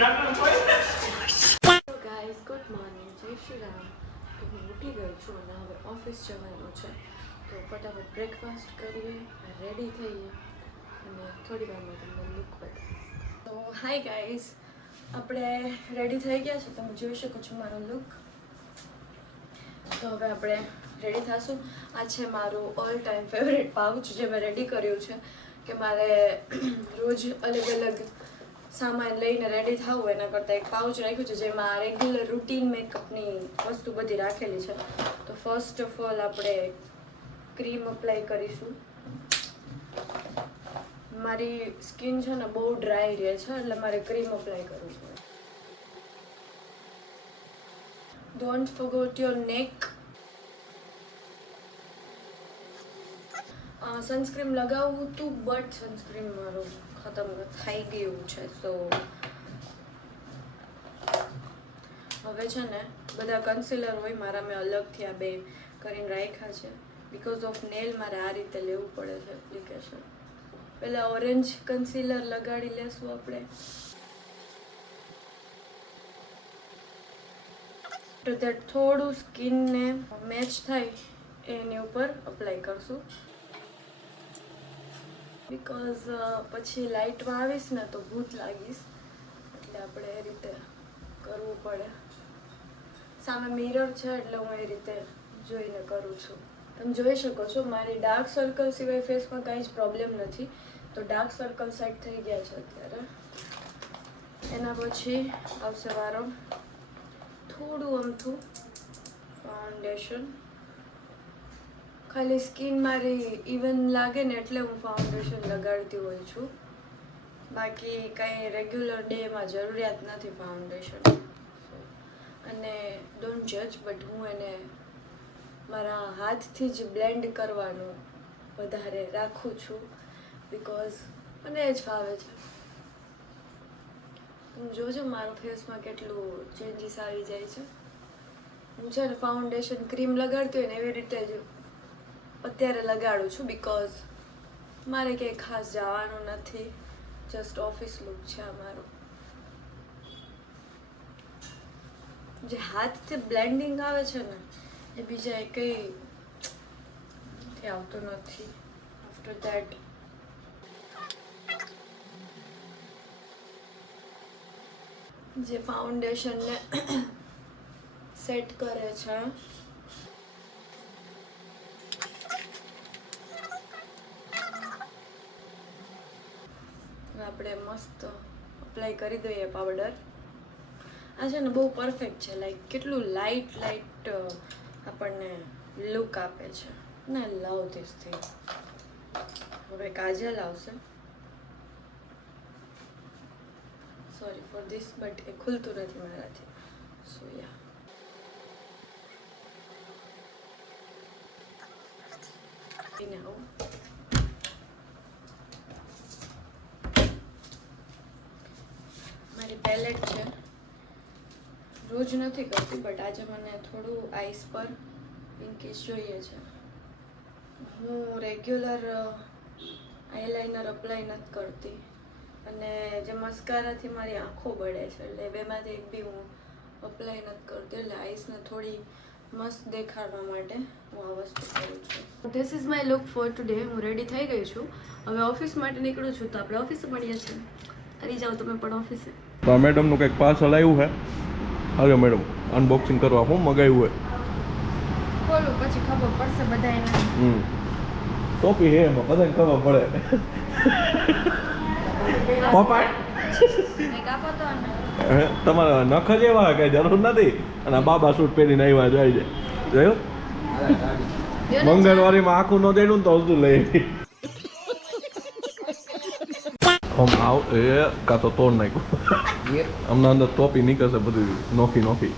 Guys good morning, જય શ્રી રામ. તો હું ઉઠી ગઈ છું અને હવે ઓફિસ જવાનું છે. તો ફટાફટ બ્રેકફાસ્ટ કરીએ, રેડી થઈએ અને થોડી વારમાં તમને લુક બતાવીશ. તો હાય ગાઈઝ, આપણે રેડી થઈ ગયા છે. તમે જોઈ શકો છો મારો લુક. તો હવે આપણે રેડી થશું. આ છે મારું ઓલ ટાઈમ ફેવરેટ પાઉચ જે મેં રેડી કર્યું છે કે મારે રોજ અલગ અલગ સામાન લઈને રેડી થવું એના કરતાં એક પાઉચ રાખ્યું છે જેમાં રેગ્યુલર રૂટીન મેકઅપની વસ્તુ બધી રાખેલી છે. તો ફર્સ્ટ ઓફ ઓલ આપણે ક્રીમ અપ્લાય કરીશું. મારી સ્કિન છે ને બહુ ડ્રાય રહે છે એટલે મારે ક્રીમ અપ્લાય કરવું પડે. ડોન્ટ ફોરગેટ યોર નેક. સનસ્ક્રીન લગાવવું હતું બટ સનસ્ક્રીન મારું ખતમ થઈ ગયું છે. સો હવે છે ને બધા કન્સીલર હોય મારા મેં અલગથી આ બે કરીને રાખ્યા છે. બીકોઝ ઓફ નેલ મારે આ રીતે લેવું પડે છે એપ્લિકેશન. પહેલાં ઓરેન્જ કન્સીલર લગાડી લેશું આપણે. તો તે થોડું સ્કિનને મેચ થાય એની ઉપર અપ્લાય કરશું. બીકોઝ પછી લાઇટમાં આવીશ ને તો ભૂત લાગીશ એટલે આપણે એ રીતે કરવું પડે. સામે મિરર છે એટલે હું એ રીતે જોઈને કરું છું. તમે જોઈ શકો છો મારી ડાર્ક સર્કલ સિવાય ફેસમાં કાંઈ જ પ્રોબ્લેમ નથી. તો ડાર્ક સર્કલ સેટ થઈ ગયા છે અત્યારે. એના પછી આવશે વારો થોડું અમથું ફાઉન્ડેશન. ખાલી સ્કિન મારી ઇવન લાગે ને એટલે હું ફાઉન્ડેશન લગાડતી હોઉં છું. બાકી કંઈ રેગ્યુલર ડેમાં જરૂરિયાત નથી ફાઉન્ડેશન. અને ડોન્ટ જજ બટ હું એને મારા હાથથી જ બ્લેન્ડ કરવાનું વધારે રાખું છું બીકોઝ મને જ ફાવે છે. તમે જોજો મારા ફેસમાં કેટલું ચેન્જીસ આવી જાય છે. હું છે ને ફાઉન્ડેશન ક્રીમ લગાડતી હોય ને એવી રીતે જ અત્યારે લગાડું છું બીકોઝ મારે કંઈ ખાસ જવાનું નથી. જસ્ટ ઓફિસ લુક છે અમારો. જે હાથથી બ્લેન્ડિંગ આવે છે ને એ બીજા કંઈ આવતું નથી. આફ્ટર દેટ જે ફાઉન્ડેશનને સેટ કરે છે આપણે મસ્ત અપ્લાય કરી દઈએ પાવડર. આ છે ને બહુ પરફેક્ટ છે. લાઈક કેટલું લાઇટ લાઇટ આપણને લુક આપે છે ને. લવ ધીસ થિંગ. હવે કાજલ આવશે. સોરી ફોર ધીસ બટ એ ખુલતું નથી મારાથી. સો યા એને આવું. મારી પેલેટ છે. રોજ નથી કરતી બટ આજે મને થોડું આઈસ પર પિંકિશ જોઈએ છે. હું રેગ્યુલર આઈલાઇનર અપ્લાય નથી કરતી અને જે મસ્કારાથી મારી આંખો બળે છે એટલે બેમાંથી એક બી હું અપ્લાય નથી કરતી. એટલે આઈસને થોડી મસ્ત દેખાડવા માટે હું આ વસ્તુ કરું છું. This is my look four today. હું રેડી થઈ ગઈ છું. હવે ઓફિસ માટે નીકળું છું. તો આપણે ઓફિસે મળીએ છીએ. આવી જાઓ તમે પણ ઓફિસે. તો મેડમનું કંઈક પાર્સલ આવ્યું છે. હવે મેડમ અનબોક્સિંગ કરવા હું મગાવ્યું હોય ખોલું પછી ખબર પડશે બધાને. ટોપી હે એમાં બધાને ખબર પડે. પપ્પા તમારા નખ જ એવા કઈ જરૂર નથી. અને બાબા સૂટ પહેરીને આવ્યા જાય છે. જોયું મંગળવારીમાં આખું ન દેડું તો હજુ લઈ આમ આવ એ કાં તો તોડ નાખ્યું. હમણાં અંદર ટોપી નીકળશે બધી નોખી નોખી.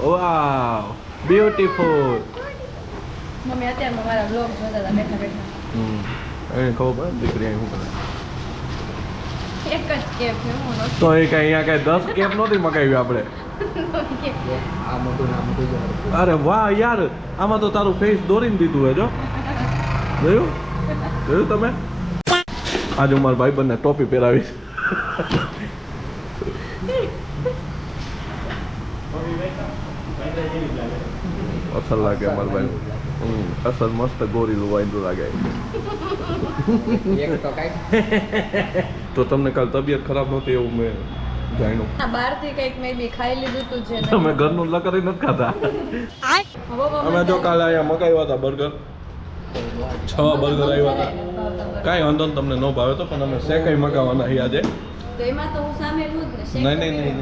વાવ બ્યુટીફુલ. મમ્મી અત્યારમાં મારા બ્લોગ જોતા હતા બેઠા બેઠા. એને ખબર પડે દીકરી અહીં શું કરે. એક જ કેપ છે હું તો એ કઈ અહીંયા કઈ 10 કેપ નહોતી મગાવી આપણે. અરે વાહ યાર, આમાં તો તારું ફેસ દોરીને દીધું હે. જો જોયું જોયું તમે. આજે હું મારા ભાઈબંધને ટોપી પહેરાવીશ. અસલ લાગે અમારા ભાઈ અસલ મસ્ત ગોરીલું વાંદરું લાગે એક તો કાંઈ તો તમને કાલ તબિયત ખરાબ નહોતી એવું મેં જાણ્યું બહારથી કંઈક મેં બી ખાઈ લીધું તું છે તમે ઘરનું લકરી નથી ખાતા અમે જો કાલે અહીંયા મગાવ્યા હતા બર્ગર 6 બર્ગર આવ્યા હતા કાંઈ વાંધો નહીં તમને ન ભાવે તો પણ અમે શેકાઈ મગાવવાના છીએ આજે તો એમાં તો હું સામેલું જ ને નહીં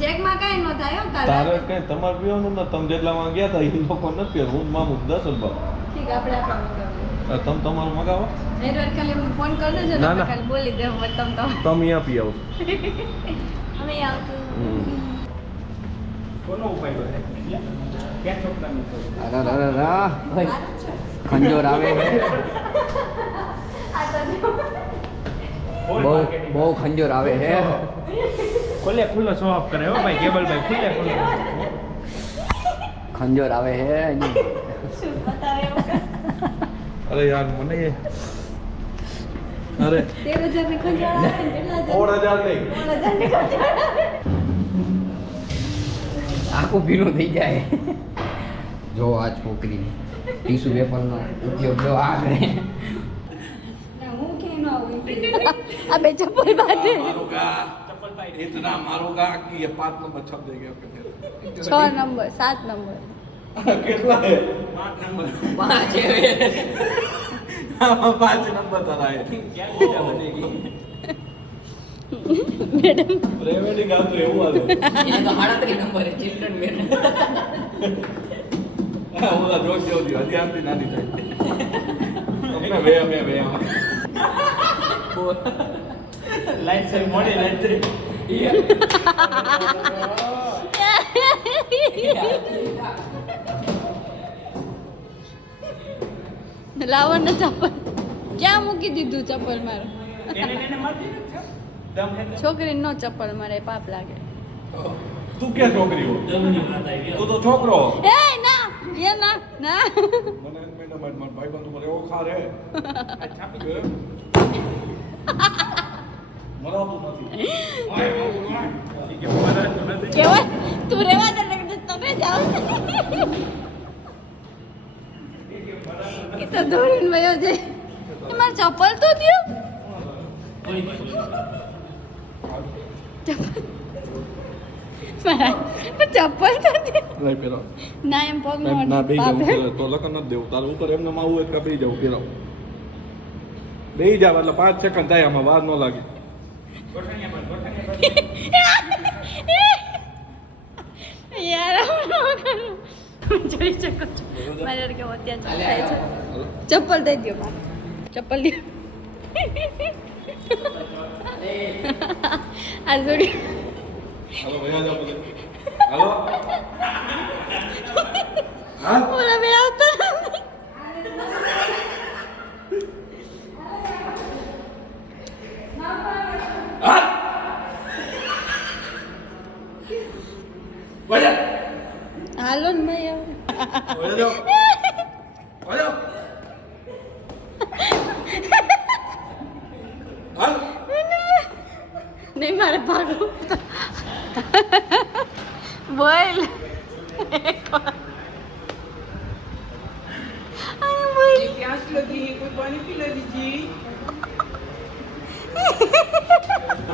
શેકમાં કાંઈ ન થાય હો કાલે તારે કઈ તમારે પીવાનું ને તમે જેટલામાં ગયા હતા એ લોકો નથી પીવાનું હું મામું 10 રૂપિયા ઠીક આપણે મગાવીએ તમે તમારું મગાવો નહીં કાલે ફોન કરી દેજો ના, ને ના. કાલે બોલી દે તમે તમે અહીંયા પી આવો અમે આવતું ખંજોર આવે છે બહુ ખંજોર આવે છે ખુલ્લે ખુલ્લો શો ઓફ કરે હો ભાઈ કેબલ ભાઈ ખુલ્લે ખુલ્લો ખંજોર આવે છે એની શું બતાવે એવું અરે યાર મને અરે 13,000 ની ખંજવાળ આવે ને કેટલા હજાર 16,000 નહીં 16,000 ની ખંજવાળ આવે આખું ભીનું થઈ જાય જો આ છોકરી ટીશ્યુ પેપરનો ઉપયોગ જો આ કરે ના હું કે ન આવું આ બે ચપ્પલ બાંધે इतना मारूंगा कि ये 5 नंबर छप देंगे आपके फिर 6 નંબર 7 નંબર कितना है 5 5 नंबर धरा है મેડમ પ્રેમેની ગામ તો એવું હાલે એને તો 38 નંબર છે ચિલ્ડ્રન મેન ઓલા જોશ જેવું થયું હજી આમથી નાની થાય તમને વે લાઈટ સર મોડી લાઈટ સર લાવો ને ચપ્પલ ક્યાં મૂકી દીધું ચપ્પલ મારું એને મારતી દમ હે છોકરીને નો ચપ્પલ મારે પાપ લાગે તું ક્યાં છોકરી હો તું તો છોકરો હો. એ ના એ ના ના મને મેડમ મારા ભાઈ બંધ ઉપર એવો ખાર હે છાપી મરાવતું નથી કેવાય તું રેવા દે ને તમે જાઓ કે તો દોડીને વયો જાય તમારે ચપ્પલ તો દ્યો ચપ્પલ તો દ્યો નહીં પેલો ના એમ પગ ના બે પાપ હે. જાઉં તો લખન નથી દેવું તારે ઉપર એમને માં આવું એટલે બે જાઉં પેલો બે જાવ એટલે 5 સેકન્ડ થાય આમાં વાર ન લાગે યાર હું ન કરું જોઈ શકો છો મારે કેવો અત્યાચાર થાય છે ચપ્પલ દઈ દો બા ચપ્પલ દે આ જોડી હાલો ભૈયા જાવ બધે હાલો હા ઓલા બે આવતા નથી. હાલો ને ભાઈ હવે. ભૈયા જાવ ભૈયા હાલ નહીં મારે ભાગવું બોલ प्यास लगी है कोई पानी पिला दीजिए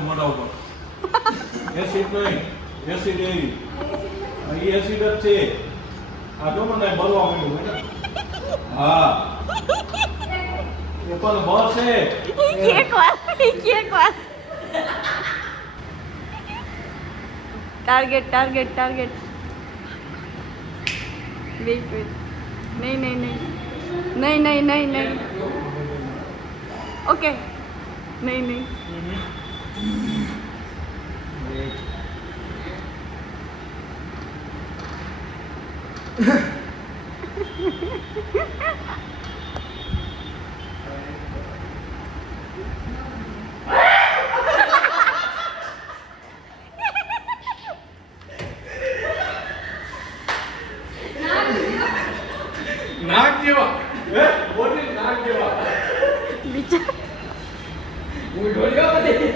મોઢા ઉપર એસિડ નહીં એસિડ એવી અહીં એસિડ જ છે આ જો મને બળવા માંડ્યું હોય ને હા એ પણ બસ છે target target target wait wait નહીં નહીં નહીં નહીં નહીં નહીં નહીં ઓકે નહીં નહીં નાક જેવા હે બોડી નાક જેવા બિચાર હું ઢોલિયો બધી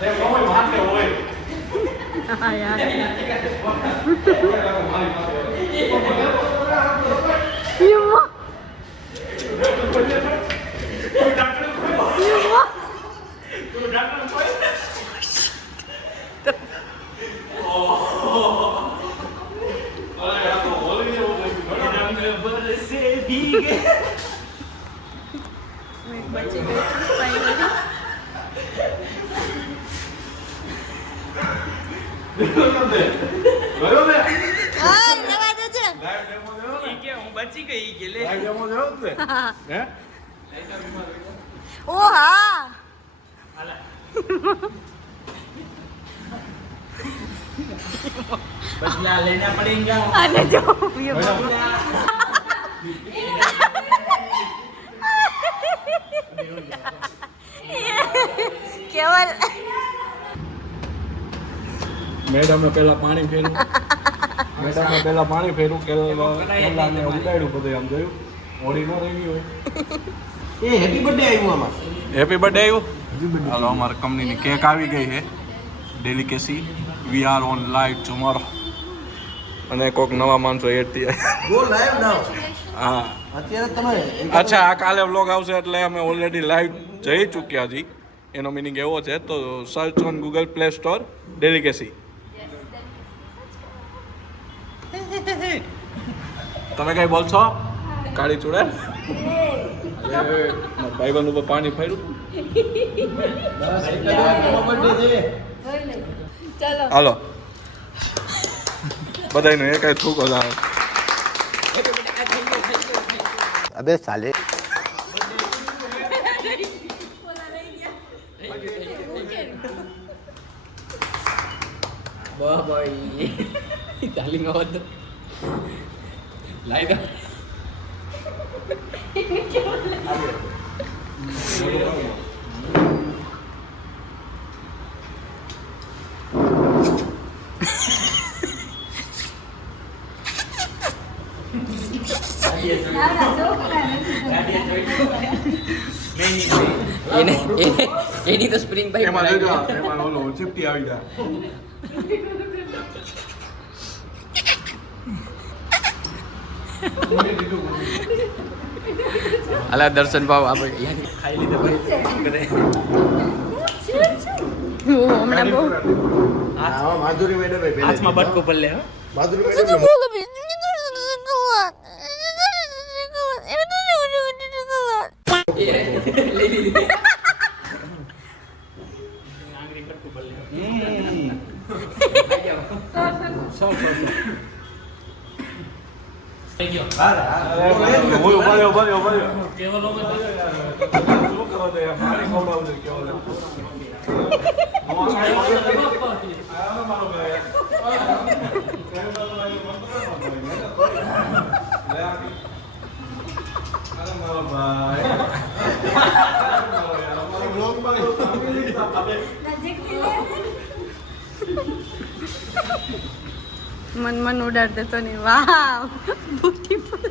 તે કોઈ વાત ને હોય હા યાર બચી ગઈ છું ફાઇનલી બચી ગઈ કે લે ઓ હા बदला लेना पड़ेगा અને જો કેવલ મેડમે પહેલા પાણી ફેર્યું મેડમે પહેલા પાણી ફેર્યું કેલાને ઉડાડ્યું બધું આમ જોયું હોળી નો રહી હોય એ હેપી બર્થડે આવ્યું આમાં હેપી બર્થડે આવ્યું હાલો અમારી કંપનીની કેક આવી ગઈ છે delicacy we are on live tomorrow અને કોઈક નવા માણસો એડ થયા ગો લાઈવ નાઉ હા અત્યારે તમે અચ્છા આ કાલે વ્લોગ આવશે એટલે અમે ઓલરેડી લાઈવ જઈ ચૂક્યા છીએ એનો મિનિંગ એવો છે તો search on Google Play Store delicacy તમે કઈ બોલશો કાળી ચૂડેલ ભાઈબંધ ઉપર પાણી ફર્યું ચલો હાલો બધાયનો એક થૂકો લાવે અબે સાલે ભાઈ તાલીમ આવત લાઈ દો એની તો સ્પ્રિંગ પાઇપ એમાં લઈ જાઓ એમાં ઓલો ચીપટી આવી જાય અલા દર્શન ભાવ આપણે ખાઈ લીધા હમણાં બહુ આમાં માધુરી મેડમ હાથમાં બટકો પર લે માધુરી મેડમ લઈ લીધી મન મન ઉડાડ દેતો નહીં વાવ બ્યુટીફુલ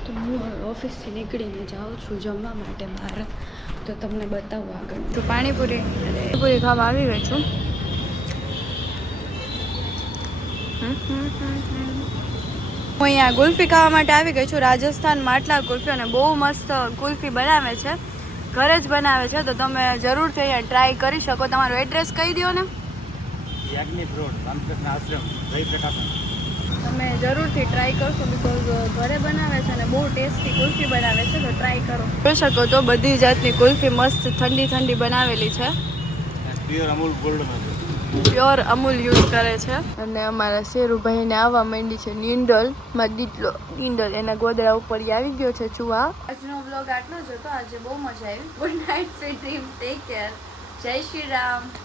તો હું હવે ઓફિસથી નીકળીને જાઉં છું જમવા માટે બહાર તો તમને બતાવું આગળ તો પાણીપુરી ખાવા આવી ગઈ છું હું અહીંયા ગુલ્ફી ખાવા માટે આવી ગઈ છું રાજસ્થાન માટલા ગુલ્ફી અને બહુ મસ્ત ગુલ્ફી બનાવે છે ઘરે જ બનાવે છે તો તમે જરૂરથી અહીંયા ટ્રાય કરી શકો તમારું એડ્રેસ કહી દો ને યાજ્ઞિક રોડ રામકૃષ્ણ આશ્રમ જયપ્રકાશ તમે જરૂરથી ટ્રાય કરશો બિકોઝ ઘરે બનાવે છે અને બહુ ટેસ્ટી કુલ્ફી બનાવે છે તો ટ્રાય કરો જોઈ શકો તો બધી જાતની કુલ્ફી મસ્ત ઠંડી ઠંડી બનાવેલી છે pure Amul gold pure Amul use કરે છે અને અમારા શેરુભાઈને આવવા માંડી છે નીંડલમાં દીટલો નીંડલ એના ગોદડા ઉપર આવી ગયો છે ચૂહા આજનો બ્લોગ આટલો જ હતો આજે બહુ મજા આવી good night sweet dream take care જય શ્રી રામ